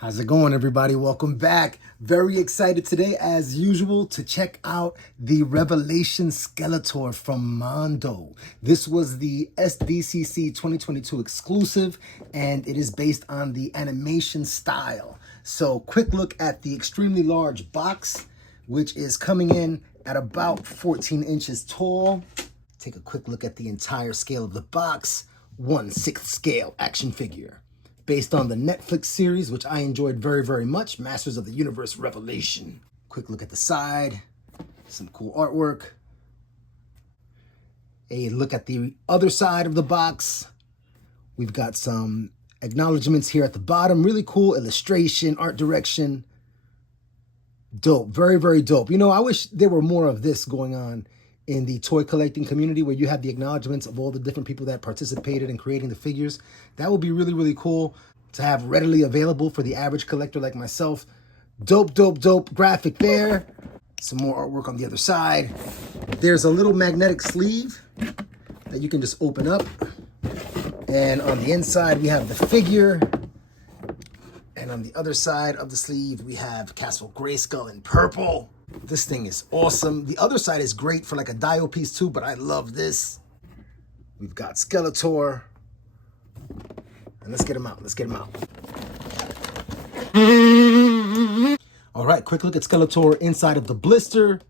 How's it going, everybody? Welcome back. Very excited today, as usual, to check out the Revelation Skeletor from Mondo. This was the SDCC 2022 exclusive, and it is based on the animation style. So, quick look at the extremely large box, which is coming in at about 14 inches tall. Take a quick look at the entire scale of the box. 1/6 scale action figure, based on the Netflix series, which I enjoyed very, very much, Masters of the Universe Revelation. Quick look at the side, some cool artwork. A look at the other side of the box. We've got some acknowledgements here at the bottom. Really cool illustration, art direction. Dope, very, very dope. You know, I wish there were more of this going on in the toy collecting community, where you have the acknowledgements of all the different people that participated in creating the figures. That would be really, really cool to have readily available for the average collector like myself. Dope, dope, dope graphic there. Some more artwork on the other side. There's a little magnetic sleeve that you can just open up. And on the inside, we have the figure. And on the other side of the sleeve, we have Castle Grayskull in purple. This thing is awesome. The other side is great for like a dio piece too, but I love this. We've got Skeletor. And let's get him out. Let's get him out. All right, quick look at Skeletor inside of the blister.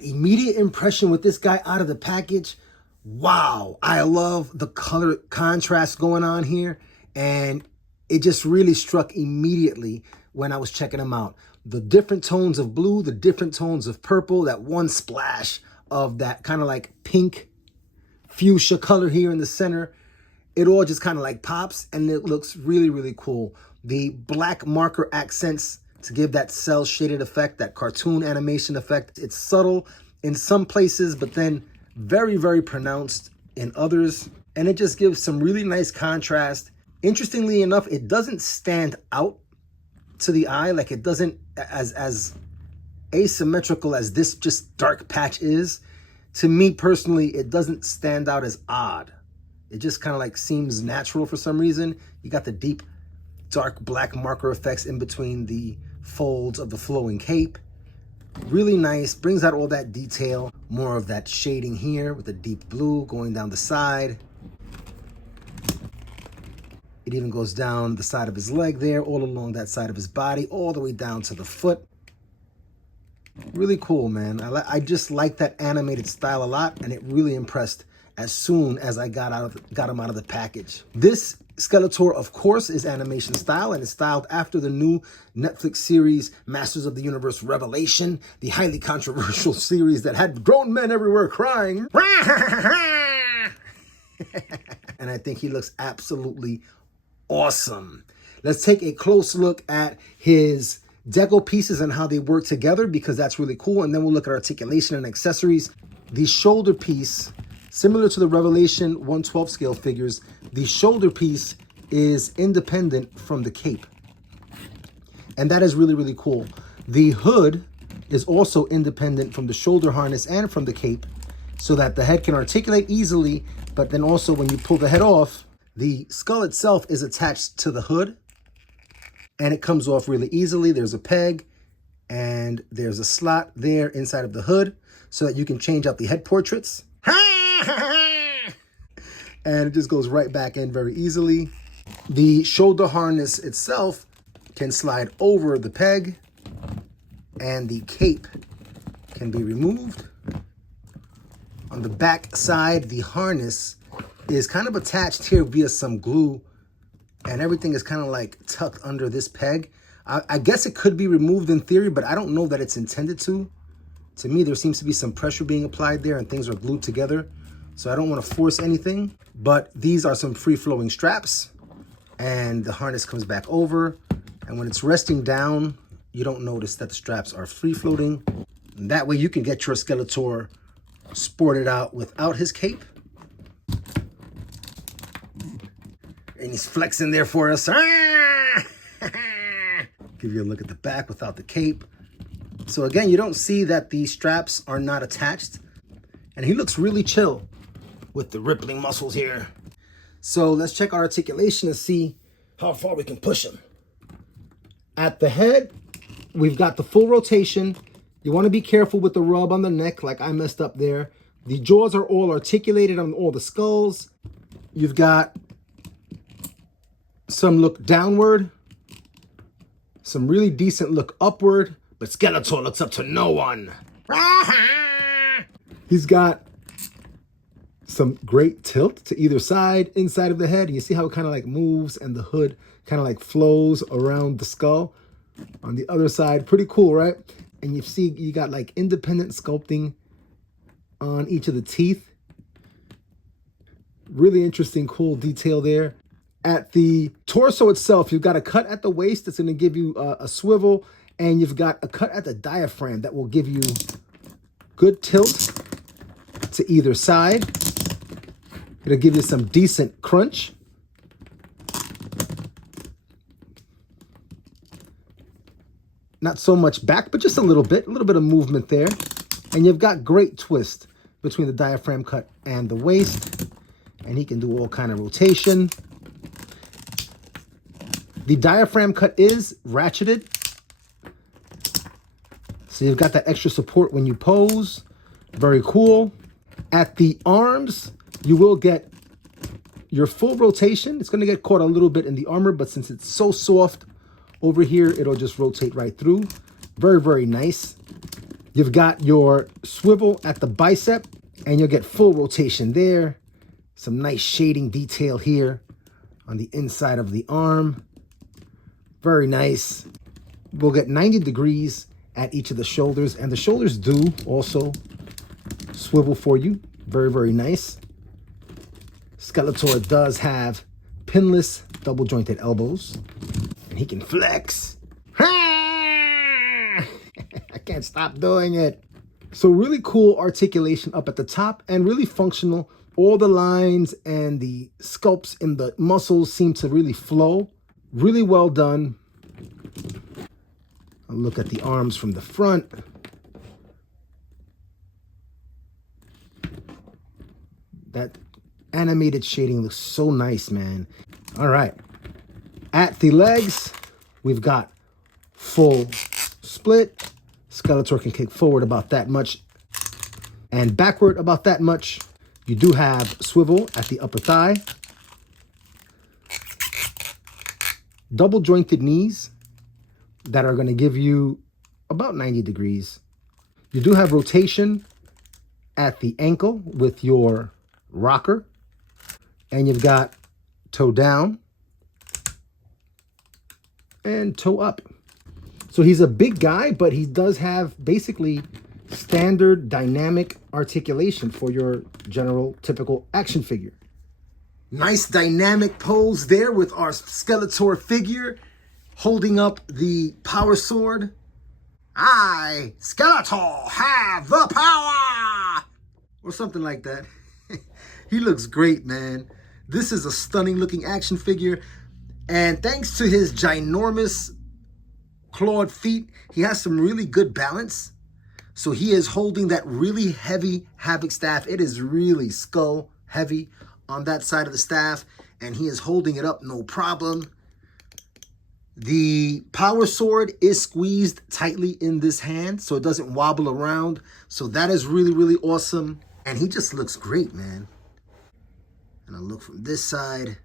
Immediate impression with this guy out of the package. Wow, I love the color contrast going on here. And it just really struck immediately when I was checking him out. The different tones of blue, the different tones of purple, that one splash of that kind of like pink fuchsia color here in the center. It all just kind of like pops, and it looks really, really cool. The black marker accents to give that cell shaded effect, that cartoon animation effect. It's subtle in some places, but then very, very pronounced in others. And it just gives some really nice contrast. Interestingly enough, it doesn't stand out to the eye, like it doesn't, as asymmetrical as this just dark patch is. To me personally, it doesn't stand out as odd. It just kind of like seems natural for some reason. You got the deep dark black marker effects in between the folds of the flowing cape. Really nice, brings out all that detail. More of that shading here with the deep blue going down the side. It even goes down the side of his leg there, all along that side of his body, all the way down to the foot. Really cool, man. I just like that animated style a lot, and it really impressed as soon as I got him out of the package. This Skeletor, of course, is animation style, and is styled after the new Netflix series, Masters of the Universe Revelation, the highly controversial series that had grown men everywhere crying. And I think he looks absolutely awesome. Let's take a close look at his deco pieces and how they work together, because that's really cool. And then we'll look at articulation and accessories. The shoulder piece, similar to the Revelation 1/12 scale figures, the shoulder piece is independent from the cape. And that is really, really cool. The hood is also independent from the shoulder harness and from the cape, so that the head can articulate easily. But then also when you pull the head off, the skull itself is attached to the hood, and it comes off really easily. There's a peg, and there's a slot there inside of the hood so that you can change out the head portraits. And it just goes right back in very easily. The shoulder harness itself can slide over the peg, and the cape can be removed. On the back side, the harness is kind of attached here via some glue, and everything is kind of like tucked under this peg. I guess it could be removed in theory, but I don't know that it's intended to. To me, there seems to be some pressure being applied there, and things are glued together. So I don't want to force anything, but these are some free-flowing straps, and the harness comes back over. And when it's resting down, you don't notice that the straps are free-floating. And that way you can get your Skeletor sported out without his cape. And he's flexing there for us. Give you a look at the back without the cape. So again, you don't see that the straps are not attached. And he looks really chill with the rippling muscles here. So let's check our articulation and see how far we can push him. At the head, we've got the full rotation. You want to be careful with the rub on the neck, like I messed up there. The jaws are all articulated on all the skulls. You've got some look downward, some really decent look upward, but Skeletor looks up to no one. He's got some great tilt to either side, inside of the head. You see how it kind of like moves and the hood kind of like flows around the skull. On the other side, pretty cool, right? And you see you got like independent sculpting on each of the teeth. Really interesting, cool detail there. At the torso itself, you've got a cut at the waist that's going to give you a swivel, and you've got a cut at the diaphragm that will give you good tilt to either side. It'll give you some decent crunch. Not so much back, but just a little bit of movement there. And you've got great twist between the diaphragm cut and the waist. And he can do all kind of rotation. The diaphragm cut is ratcheted. So you've got that extra support when you pose. Very cool. At the arms, you will get your full rotation. It's going to get caught a little bit in the armor, but since it's so soft over here, it'll just rotate right through. Very, very nice. You've got your swivel at the bicep, and you'll get full rotation there. Some nice shading detail here on the inside of the arm. Very nice. We'll get 90 degrees at each of the shoulders, and the shoulders do also swivel for you. Very, very nice. Skeletor does have pinless double jointed elbows, and he can flex. I can't stop doing it. So really cool articulation up at the top and really functional. All the lines and the sculpts in the muscles seem to really flow. Really well done. A look at the arms from the front. That animated shading looks so nice, man. All right. At the legs, we've got full split. Skeletor can kick forward about that much and backward about that much. You do have swivel at the upper thigh. Double jointed knees that are going to give you about 90 degrees. You do have rotation at the ankle with your rocker. And you've got toe down and toe up. So he's a big guy, but he does have basically standard dynamic articulation for your general typical action figure. Nice dynamic pose there with our Skeletor figure holding up the power sword. I, Skeletor, have the power! Or something like that. He looks great, man. This is a stunning looking action figure. And thanks to his ginormous clawed feet, he has some really good balance. So he is holding that really heavy Havoc staff. It is really skull heavy on that side of the staff. And he is holding it up no problem. The power sword is squeezed tightly in this hand, so it doesn't wobble around. So that is really, really awesome. And he just looks great, man. And a look from this side.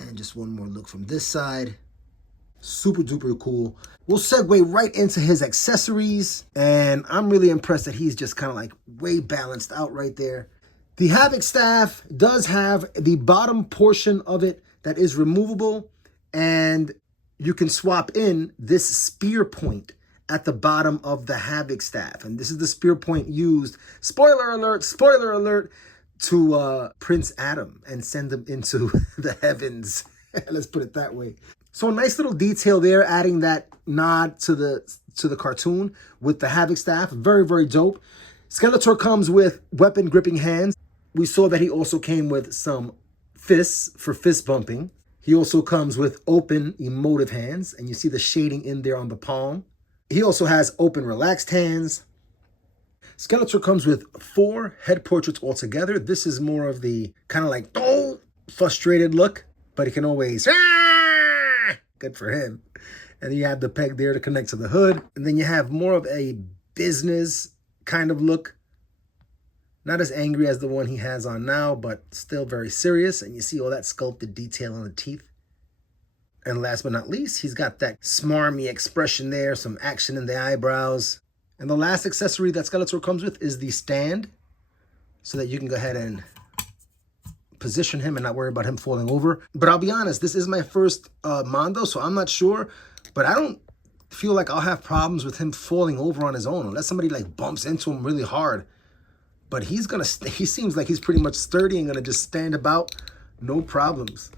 And just one more look from this side. Super duper cool. We'll segue right into his accessories. And I'm really impressed that he's just kind of like way balanced out right there. The Havoc staff does have the bottom portion of it that is removable. And you can swap in this spear point at the bottom of the Havoc staff. And this is the spear point used, spoiler alert, to Prince Adam and send him into the heavens. Let's put it that way. So a nice little detail there, adding that nod to the cartoon with the Havoc staff. Very, very dope. Skeletor comes with weapon gripping hands. We saw that he also came with some fists for fist bumping. He also comes with open emotive hands, and you see the shading in there on the palm. He also has open relaxed hands. Skeletor comes with 4 head portraits altogether. This is more of the kind of like frustrated look, but he can always Good for him. And you have the peg there to connect to the hood. And then you have more of a business kind of look. Not as angry as the one he has on now, but still very serious. And you see all that sculpted detail on the teeth. And last but not least, he's got that smarmy expression there, some action in the eyebrows. And the last accessory that Skeletor comes with is the stand, so that you can go ahead and position him and not worry about him falling over. But I'll be honest, this is my first Mondo, so I'm not sure. But I don't feel like I'll have problems with him falling over on his own, unless somebody like bumps into him really hard. But he seems like he's pretty much sturdy and gonna just stand about, no problems.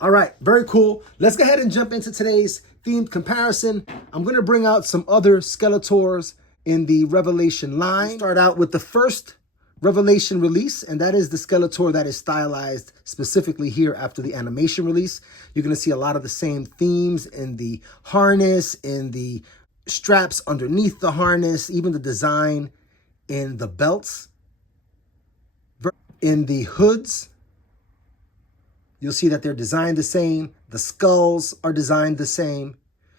All right, very cool. Let's go ahead and jump into today's themed comparison. I'm gonna bring out some other Skeletors in the Revelation line. We'll start out with the first Revelation release, and that is the Skeletor that is stylized specifically here after the animation release. You're going to see a lot of the same themes in the harness, in the straps underneath the harness, even the design in the belts, in the hoods. You'll see that they're designed the same. The skulls are designed the same.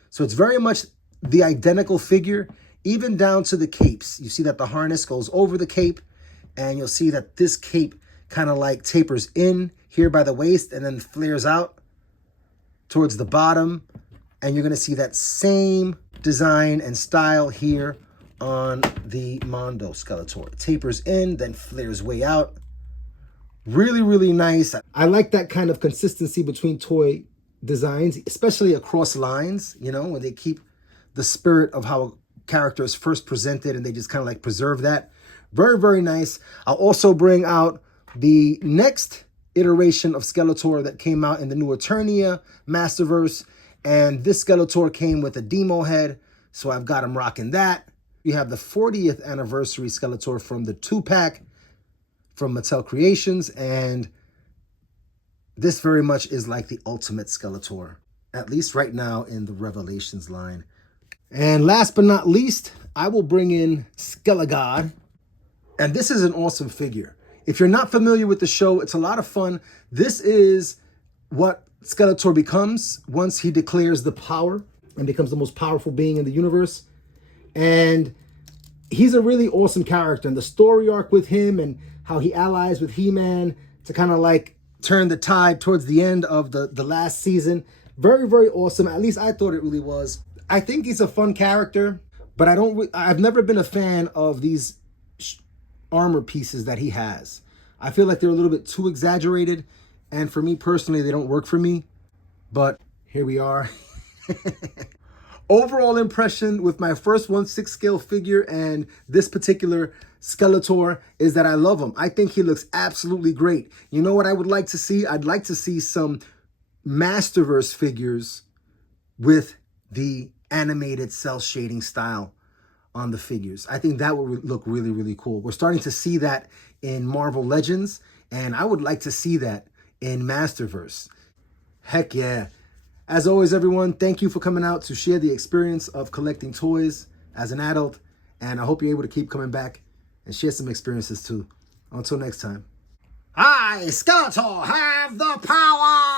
So it's very much the identical figure, even down to the capes. You see that the harness goes over the cape. And you'll see that this cape kind of like tapers in here by the waist and then flares out towards the bottom. And you're going to see that same design and style here on the Mondo Skeletor. It tapers in, then flares way out. Really, really nice. I like that kind of consistency between toy designs, especially across lines, you know, when they keep the spirit of how a character is first presented and they just kind of like preserve that. Very, very nice. I'll also bring out the next iteration of Skeletor that came out in the new Eternia Masterverse. And this Skeletor came with a demo head, so I've got him rocking that. You have the 40th anniversary Skeletor from the 2-pack from Mattel Creations. And this very much is like the ultimate Skeletor, at least right now in the Revelations line. And last but not least, I will bring in Skelegod. And this is an awesome figure. If you're not familiar with the show, it's a lot of fun. This is what Skeletor becomes once he declares the power and becomes the most powerful being in the universe. And he's a really awesome character. And the story arc with him and how he allies with He-Man to kind of like turn the tide towards the end of the last season. Very, very awesome. At least I thought it really was. I think he's a fun character, but I've never been a fan of these armor pieces that he has. I feel like they're a little bit too exaggerated, and for me personally, they don't work for me, but here we are. Overall impression with my first 1/6 scale figure and this particular Skeletor is that I love him. I think he looks absolutely great. You know what I would like to see? I'd like to see some Masterverse figures with the animated cell shading style on the figures. I think that would look really, really cool. We're starting to see that in Marvel Legends, and I would like to see that in Masterverse. Heck yeah. As always, everyone, thank you for coming out to share the experience of collecting toys as an adult, and I hope you're able to keep coming back and share some experiences too. Until next time. I, Skeletor, have the power!